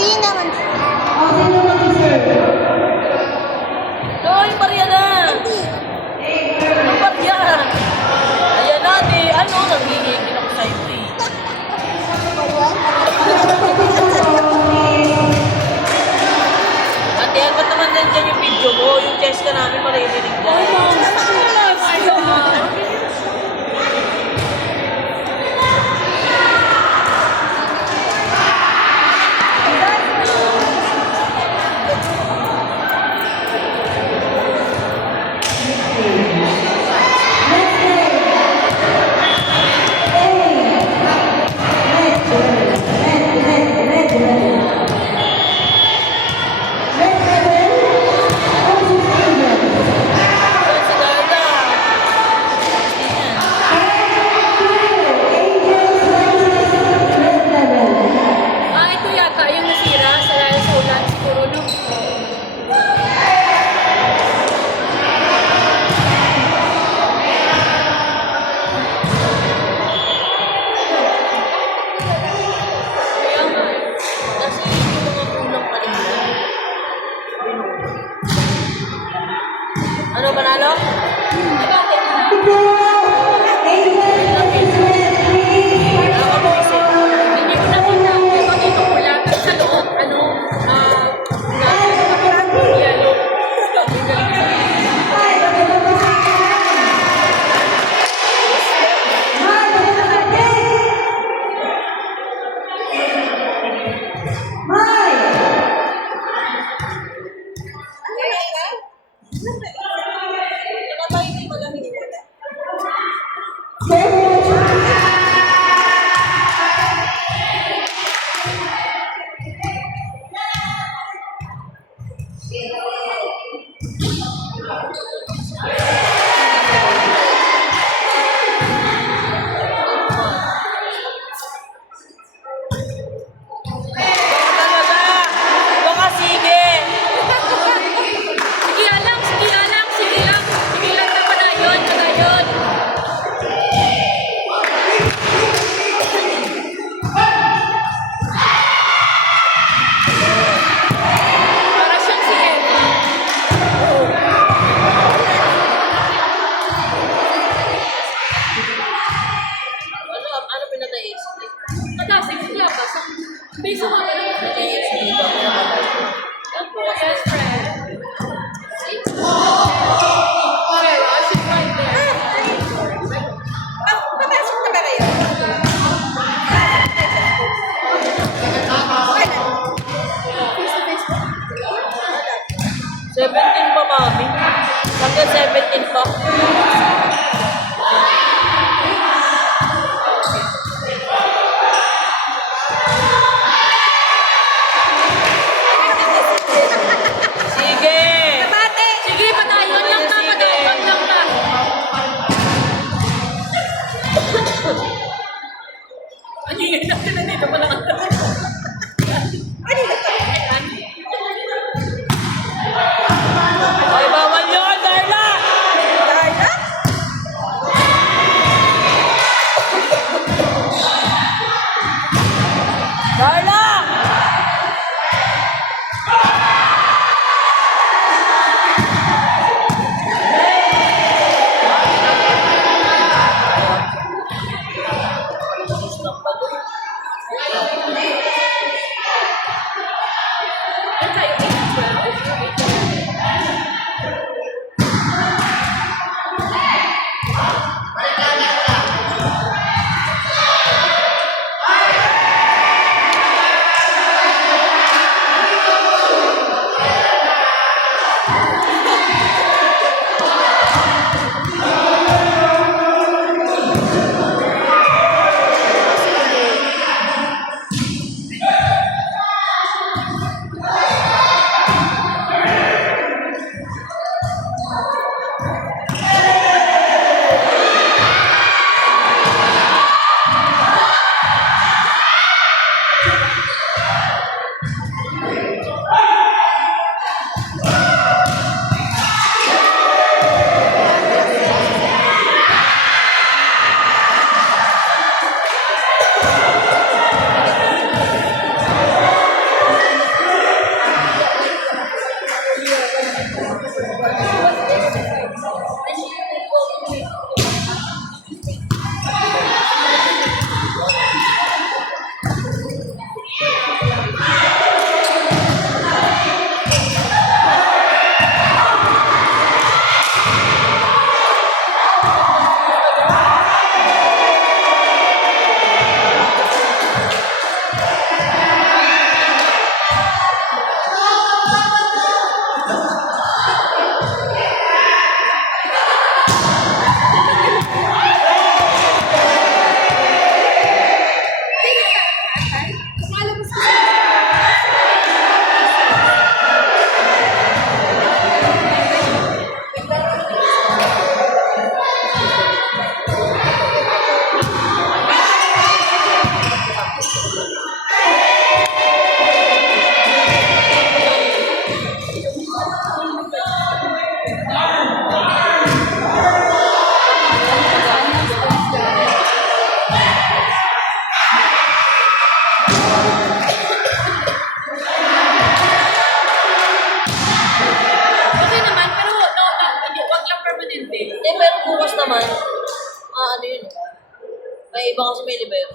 Hindi naman. Sino mag-serve? Hoy, Mariana! Ano Mariana? Ayan natin. Ano? Nagigigil ako sa'yo eh. Ate, ba't naman nandyan yung video mo? Yung chest ka namin maririnig dyan. Si Darla. Ito yata yung nasira sa dahil sa ulan siguro, no? Kaya nga. Kasi yung mga kulang kanina. Ano, panalo? Hindi ko nakita ito dito pula. Pero sa loob, yellow. Talaga! Baka sige! Sige lang, sige lang, sige lang. Sige lang na panayon, panayon. Para siyang si Eva. Ano pinatay? Matasig sila ba? Beso nga ba naman na Yes, Yes, friend. Sarah, she's right there. Papasok na ba kayo? Seventeen pa, mami. Hanggang 17 pa. Sige! Bate! Sige, panayon lang ta, panayon lang ta. Ano yun natin nandito pa lang. Ay, bawal yun, Darla! Darla? iba kasi may liber.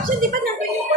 Actually, di ba number yung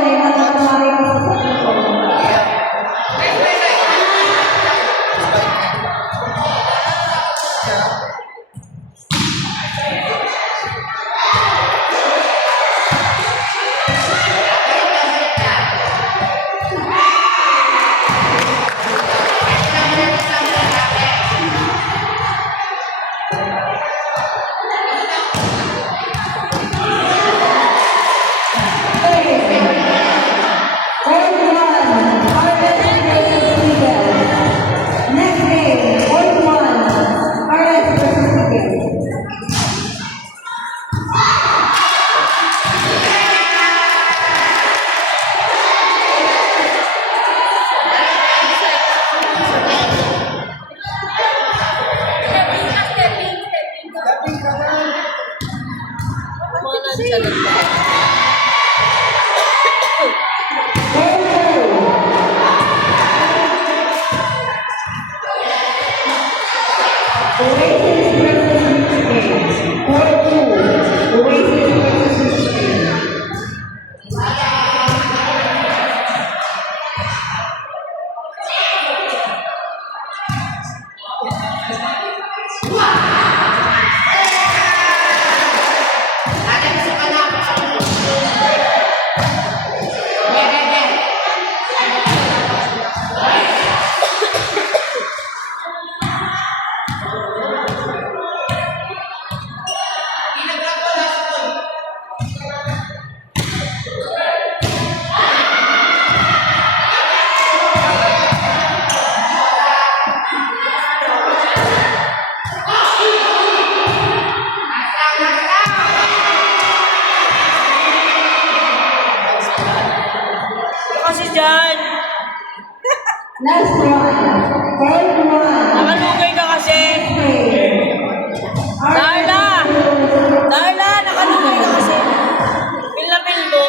May matatamari ka sa sakto. Mga nonchalant ba? Kasi dyan, Last one. Third one. nakalugay ka kasi. Darla! Darla, nakalugay ka kasi. Pil na pil mo.